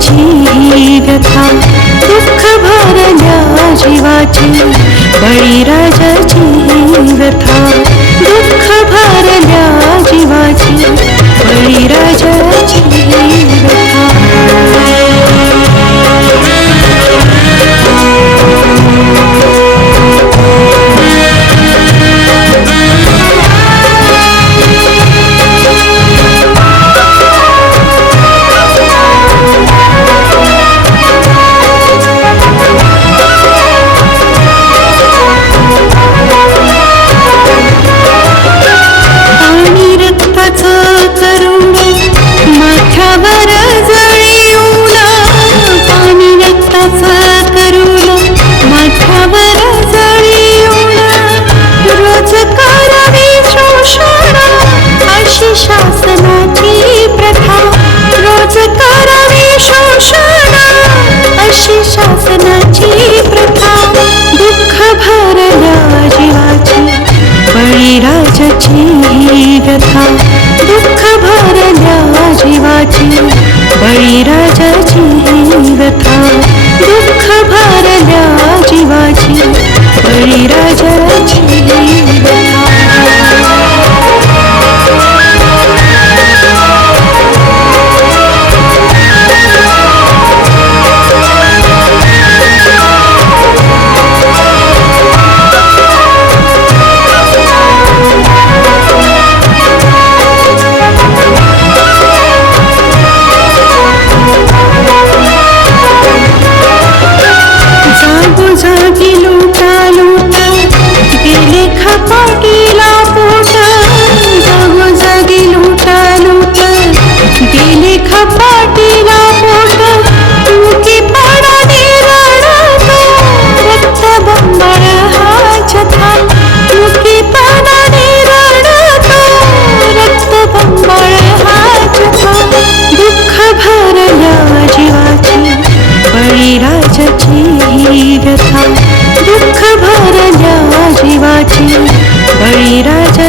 जीव था दुःख भरल्या जीवाची बळीराजाची व्यथा दुःख भरल्या जीवाची बळीराजाची व्यथा ராஜா